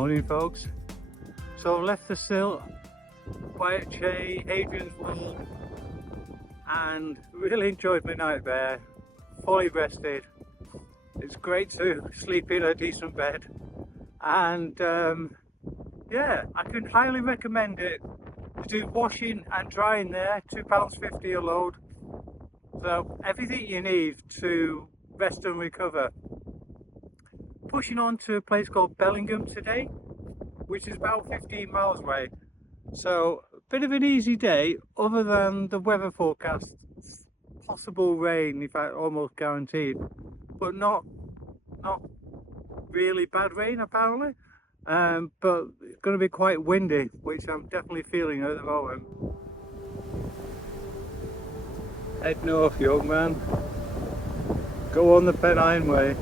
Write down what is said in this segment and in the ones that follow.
Morning folks. So I've left the Sill, YHA, Hadrian's Wall, and really enjoyed my night there. Fully rested. It's great to sleep in a decent bed, and yeah, I can highly recommend it. To do washing and drying there, £2.50 a load. So everything you need to rest and recover. Pushing on to a place called Bellingham today, which is about 15 miles away. So a bit of an easy day, other than the weather forecast, possible rain, in fact almost guaranteed, but not really bad rain apparently. But it's going to be quite windy, which I'm definitely feeling at the moment. Head north, young man. Go on the Pennine Way.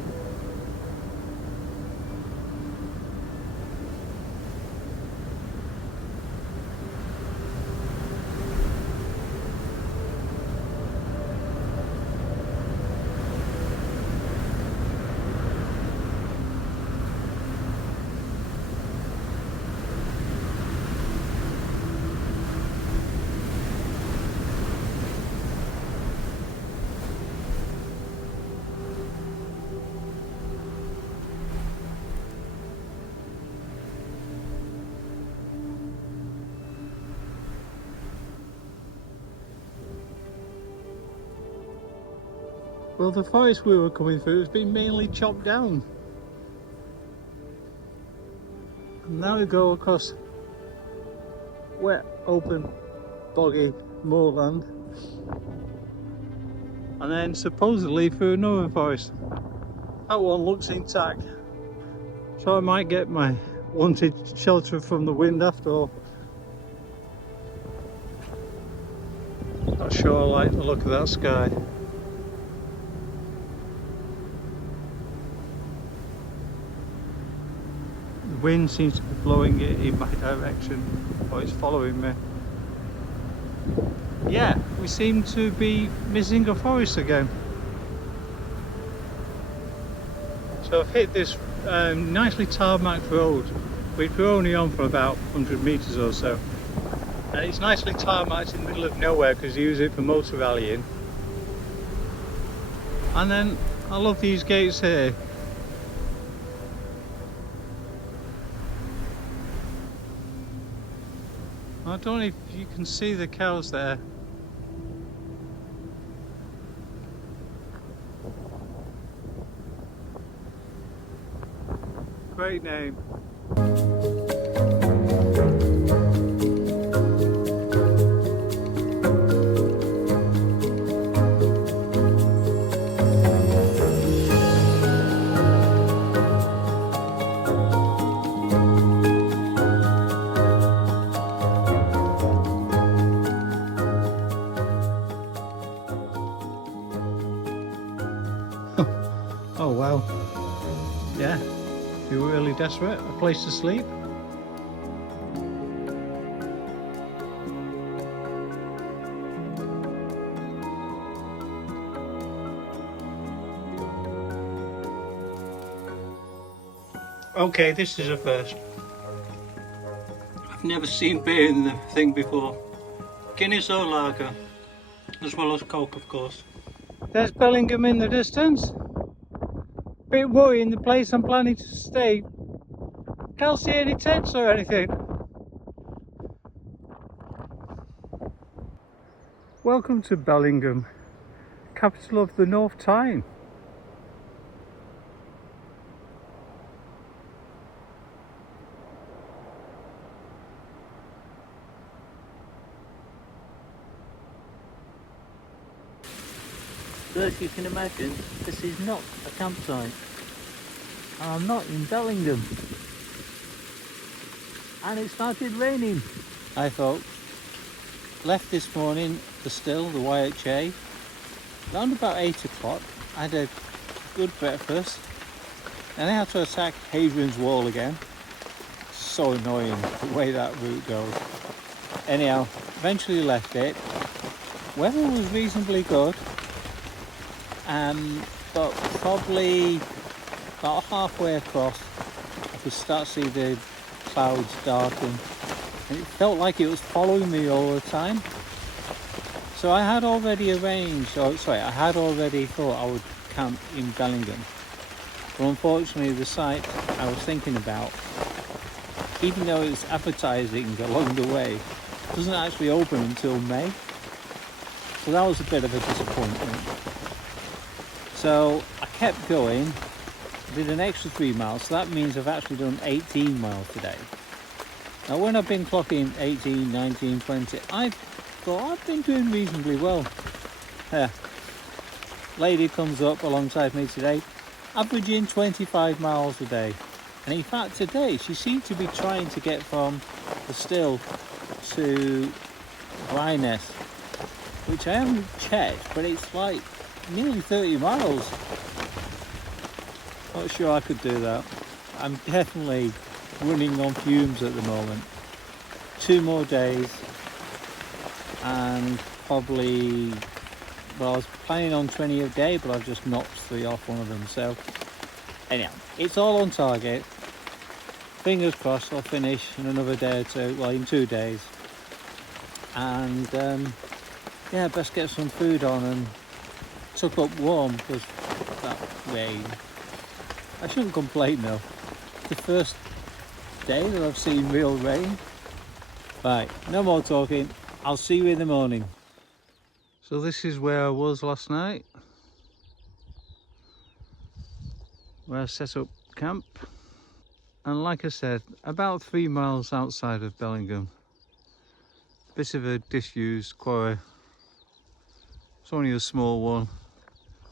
Well, the forest we were coming through has been mainly chopped down. And now we go across wet, open, boggy moorland. And then supposedly through another forest. That one looks intact. So I might get my wanted shelter from the wind after all. Not sure I like the look of that sky. The wind seems to be blowing it in my direction, or it's following me. Yeah, we seem to be missing a forest again. So I've hit this nicely tarmacked road, which we're only on for about 100 metres or so. And it's nicely tarmacked in the middle of nowhere because you use it for motor rallying. And then I love these gates here. I don't know if you can see the cows there. Great name. Oh wow, yeah, if you were really desperate, a place to sleep. Okay, this is a first. I've never seen beer in the thing before. Guinness or lager, as well as Coke of course. There's Bellingham in the distance. Bit worrying, the place I'm planning to stay. Can't see any tents or anything. Welcome to Bellingham, capital of the North Tyne. So as you can imagine, this is not a campsite. I'm not in Bellingham. And it started raining. Hi folks. Left this morning the Still, the YHA. Around about 8 o'clock, I had a good breakfast. Then I had to attack Hadrian's Wall again. So annoying the way that route goes. Anyhow, eventually left it. Weather was reasonably good. But probably about halfway across, could start to see the clouds darken. And it felt like it was following me all the time. So I had already I had already thought I would camp in Bellingham. But unfortunately the site I was thinking about, even though it's advertising along the way, doesn't actually open until May. So that was a bit of a disappointment. So I kept going, did an extra 3 miles, so that means I've actually done 18 miles today. Now when I've been clocking 18, 19, 20, I thought I've been doing reasonably well. Lady comes up alongside me today, averaging 25 miles a day. And in fact today she seemed to be trying to get from the Still to Bryness, which I haven't checked, but it's like nearly 30 miles. Not sure I could do that. I'm definitely running on fumes at the moment. 2 more days and probably, well, I was planning on 20 a day, but I've just knocked 3 off one of them. So anyhow, it's all on target. Fingers crossed I'll finish in another day or two, well, in 2 days. And yeah, best get some food on and tuck up warm, because that rain, I shouldn't complain though. The first day that I've seen real rain. Right, no more talking, I'll see you in the morning. So this is where I was last night, where I set up camp. And like I said, about 3 miles outside of Bellingham. Bit of a disused quarry. It's only a small one,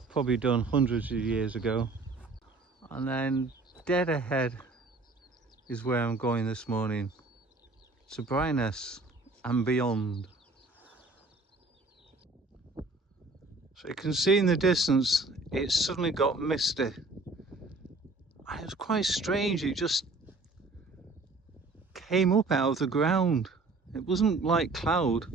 probably done hundreds of years ago. And then dead ahead is where I'm going this morning, to Bryness and beyond. So you can see in the distance it suddenly got misty. And it was quite strange, it just came up out of the ground. It wasn't like cloud.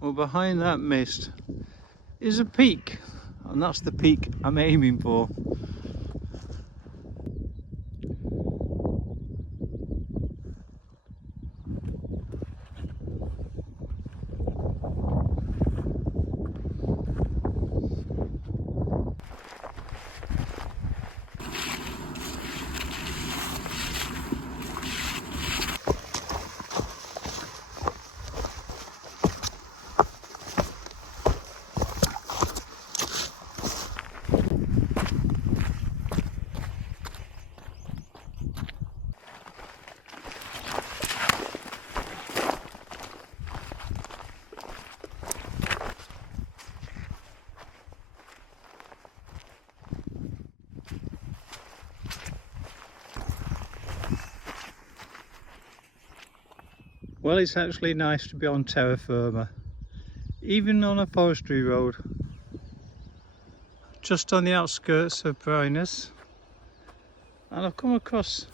Well, behind that mist is a peak, and that's the peak I'm aiming for. Well, it's actually nice to be on terra firma, even on a forestry road. Just on the outskirts of Bryness, and I've come across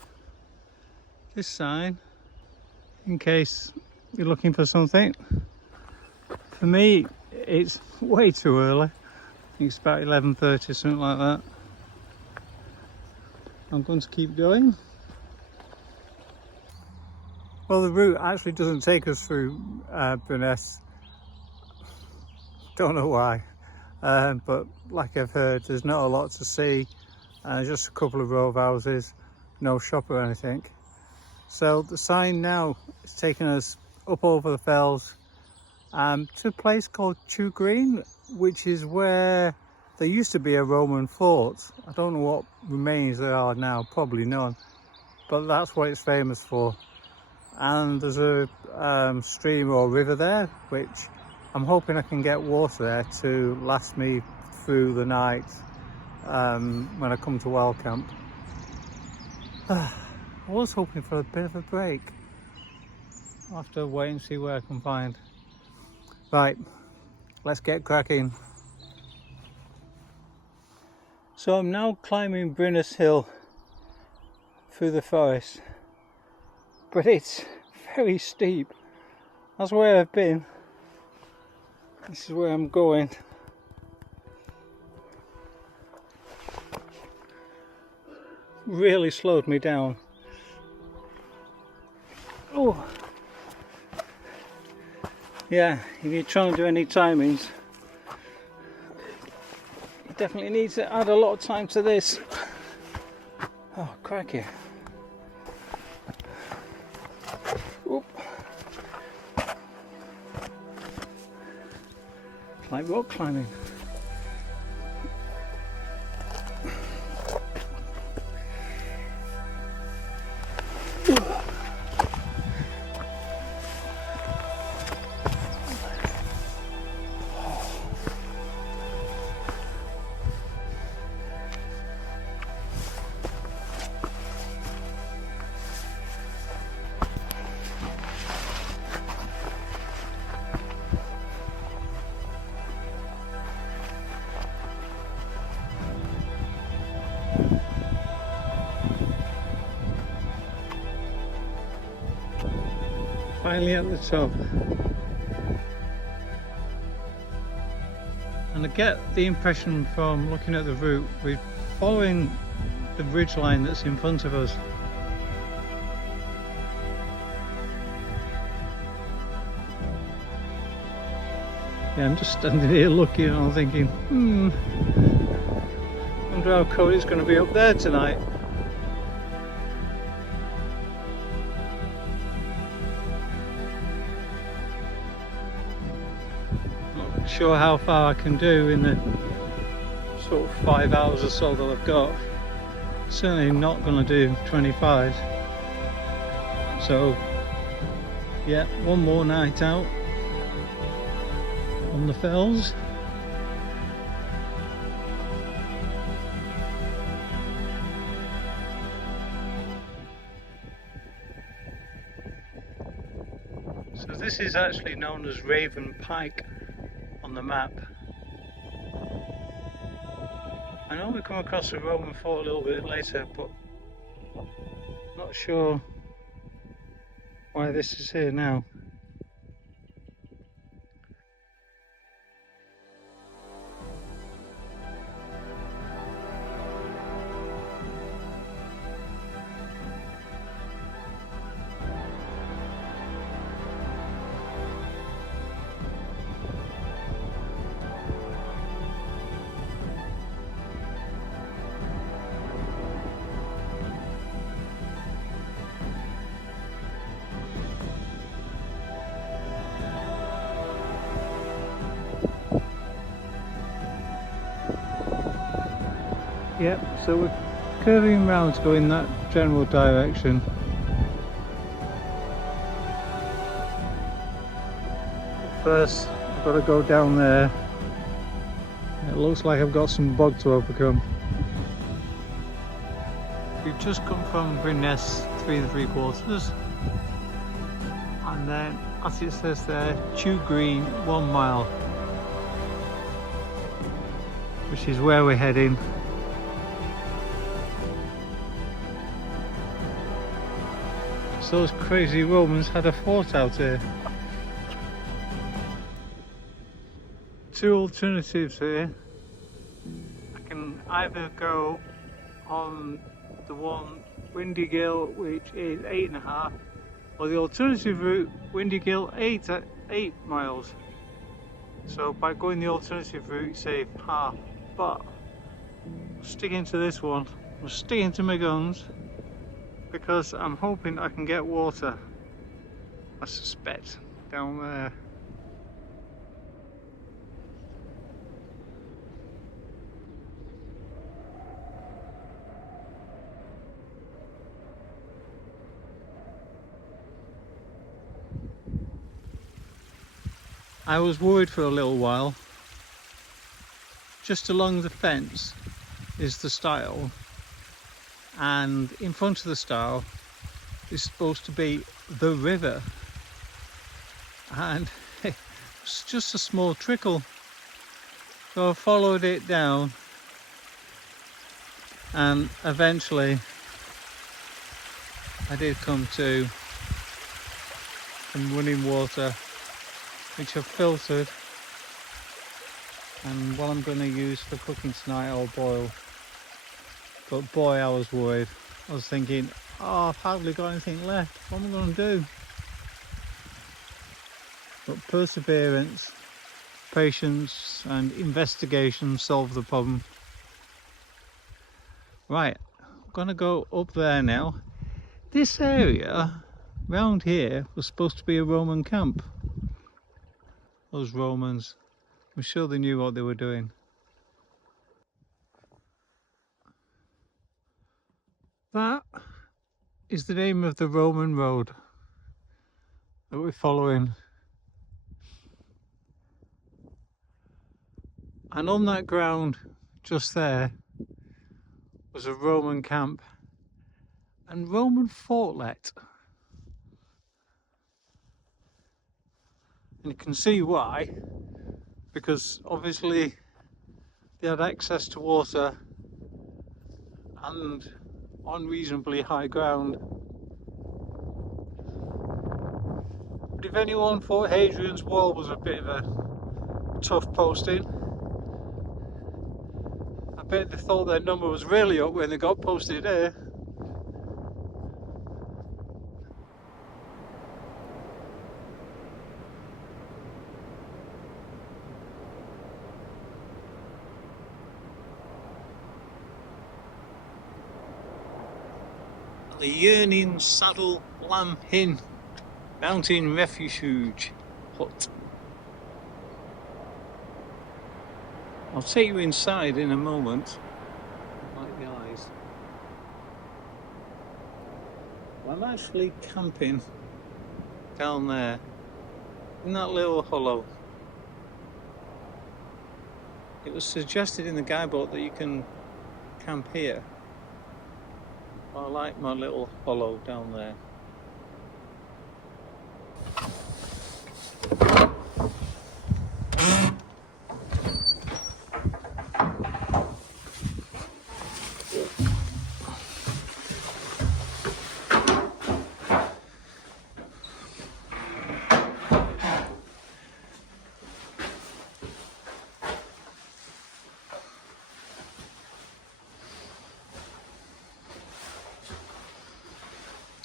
this sign in case you're looking for something. For me, it's way too early. I think it's about 11:30, something like that. I'm going to keep going. Well, the route actually doesn't take us through Bryness. Don't know why, but like I've heard, there's not a lot to see. Just a couple of row of houses, no shop or anything. So the sign now is taking us up over the fells to a place called Chew Green, which is where there used to be a Roman fort. I don't know what remains there are now, probably none, but that's what it's famous for. And there's a stream or river there, which I'm hoping I can get water there to last me through the night when I come to Wild Camp. I was hoping for a bit of a break. I'll have to wait and see where I can find. Right, let's get cracking. So I'm now climbing Bryness Hill through the forest, but it's very steep. That's where I've been. This is where I'm going. Really slowed me down. Oh, yeah, if you're trying to do any timings, you definitely need to add a lot of time to this. Oh, crikey. Oop. Like rock climbing. Finally at the top. And I get the impression from looking at the route, we're following the ridge line that's in front of us. Yeah, I'm just standing here looking and I'm thinking, I wonder how cold it's going to be up there tonight. Not sure how far I can do in the sort of 5 hours or so that I've got. Certainly not going to do 25. So yeah, one more night out on the fells. So this is actually known as Raven Pike on the map. I know we come across the Roman fort a little bit later, but not sure why this is here now. Yep, so we're curving round to go in that general direction. First, I've got to go down there. It looks like I've got some bog to overcome. We've just come from Brynnes 3 3/4, and then, as it says there, Chew Green 1 mile, which is where we're heading. So those crazy Romans had a fort out here. Two alternatives here. I can either go on the one Windy Gill, which is 8.5, or the alternative route, Windy Gill 8 miles. So by going the alternative route, you save half. But I'm sticking to this one. I'm sticking to my guns, because I'm hoping I can get water, I suspect, down there. I was worried for a little while. Just along the fence is the stile, and in front of the stile is supposed to be the river, and it's just a small trickle. So I followed it down, and eventually I did come to some running water, which I've filtered and what I'm going to use for cooking tonight I'll boil. But boy, I was worried. I was thinking, oh, I've hardly got anything left. What am I going to do? But perseverance, patience and investigation solved the problem. Right, I'm going to go up there now. This area round here was supposed to be a Roman camp. Those Romans, I'm sure they knew what they were doing. That is the name of the Roman road that we're following. And on that ground just there was a Roman camp and Roman fortlet. And you can see why, because obviously they had access to water and on reasonably high ground. But if anyone thought Hadrian's Wall was a bit of a tough posting, I bet they thought their number was really up when they got posted there. The Yearning Saddle Lamb Inn Mountain Refuge Hut. I'll take you inside in a moment. Like the eyes. I'm actually camping down there in that little hollow. It was suggested in the guidebook that you can camp here. I like my little hollow down there.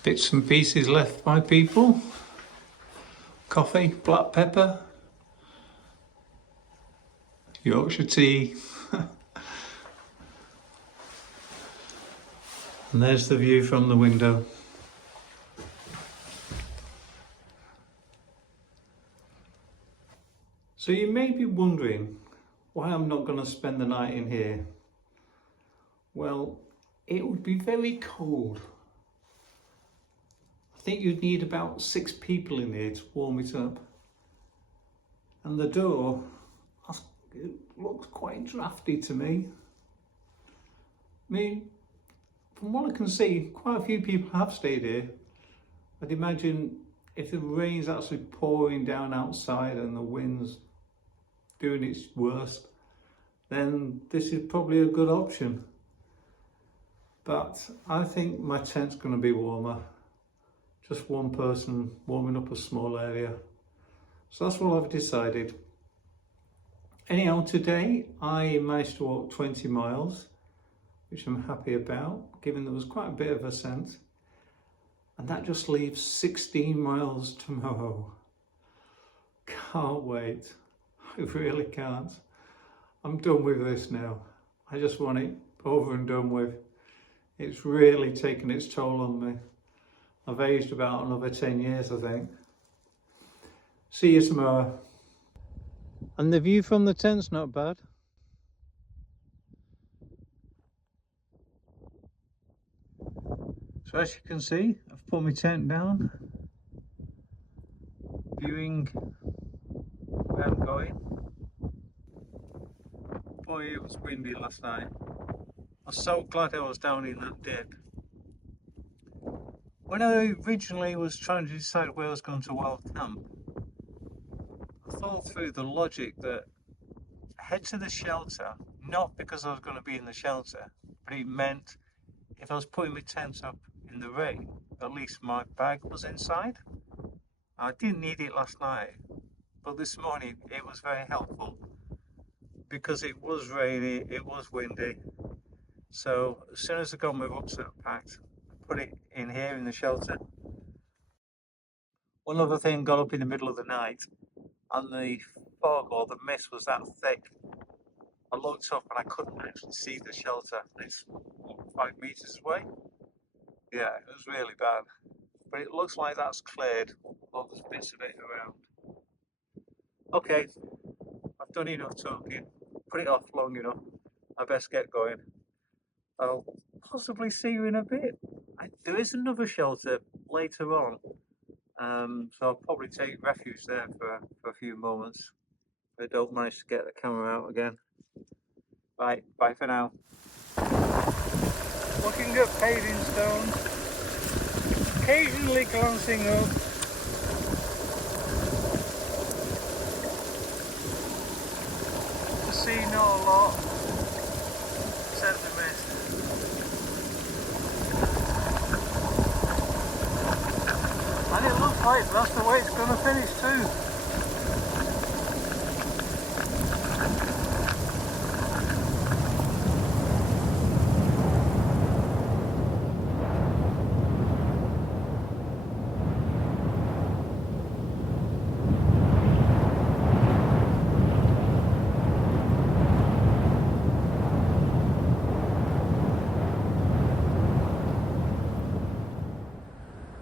Bits and pieces left by people. Coffee, black pepper, Yorkshire tea. And there's the view from the window. So you may be wondering why I'm not going to spend the night in here. Well, it would be very cold. I think you'd need about 6 people in here to warm it up. And the door, it looks quite drafty to me. I mean, from what I can see, quite a few people have stayed here. I'd imagine if the rain's actually pouring down outside and the wind's doing its worst, then this is probably a good option. But I think my tent's going to be warmer. Just one person warming up a small area. So that's what I've decided. Anyhow, today I managed to walk 20 miles, which I'm happy about, given there was quite a bit of ascent. And that just leaves 16 miles tomorrow. Can't wait. I really can't. I'm done with this now. I just want it over and done with. It's really taken its toll on me. I've aged about another 10 years, I think. See you tomorrow. And the view from the tent's not bad. So as you can see, I've put my tent down, viewing where I'm going. Boy, it was windy last night. I'm so glad I was down in that dip. When I originally was trying to decide where I was going to wild camp, I thought through the logic that head to the shelter, not because I was going to be in the shelter, but it meant if I was putting my tent up in the rain, at least my bag was inside. I didn't need it last night, but this morning it was very helpful because it was rainy, it was windy. So as soon as I got my rucksack packed, I put it in here in the shelter. One other thing got up in the middle of the night, and the fog or the mist was that thick. I looked up and I couldn't actually see the shelter. It's 5 meters away. Yeah, it was really bad. But it looks like that's cleared. Well, there's bits of it around. Okay, I've done enough talking. Put it off long enough. I best get going. I'll possibly see you in a bit. There is another shelter later on, so I'll probably take refuge there for a few moments if I don't manage to get the camera out again. Right, bye for now. Looking at paving stones, occasionally glancing up. To see not a lot, except the mist. And it looks like that's the way it's going to finish too.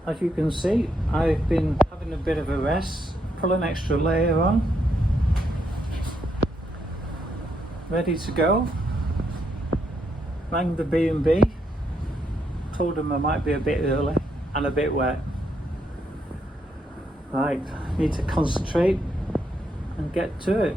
As you can see, I've been having a bit of a rest, put an extra layer on, ready to go. Rang the B&B, told them I might be a bit early and a bit wet. Right, need to concentrate and get to it.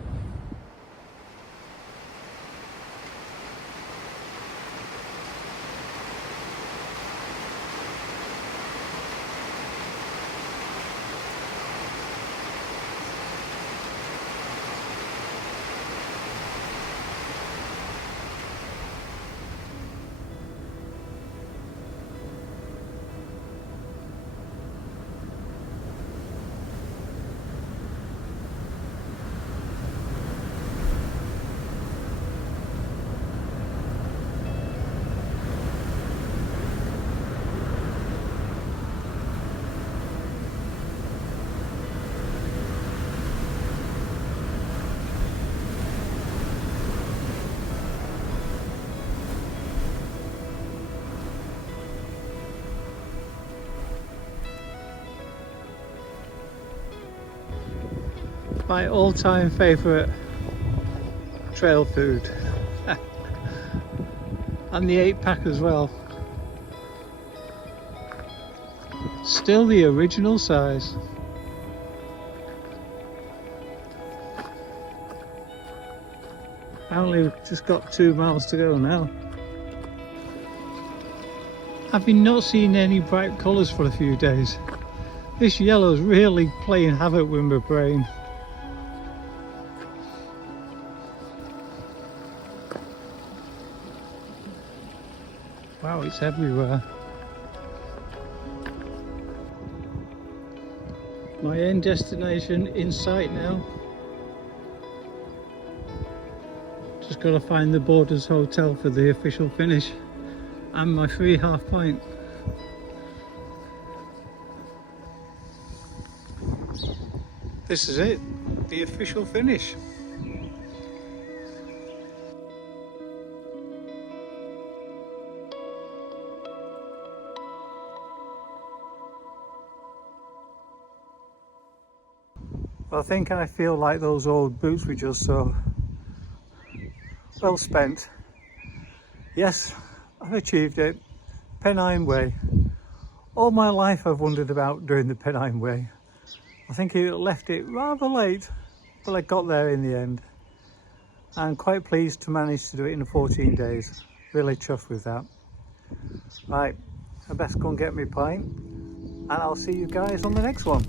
My all-time favourite trail food. And the 8-pack as well. Still the original size. Apparently we've just got 2 miles to go now. I've been not seeing any bright colours for a few days. This yellow's really playing havoc with my brain. Wow, it's everywhere. My end destination in sight now. Just got to find the Borders Hotel for the official finish and my free half pint. This is it, the official finish. I think I feel like those old boots we just saw. Well spent. Yes, I've achieved it. Pennine Way. All my life I've wondered about doing the Pennine Way. I think I left it rather late, but I got there in the end. I'm quite pleased to manage to do it in 14 days. Really chuffed with that. Right, I best go and get my pint, and I'll see you guys on the next one.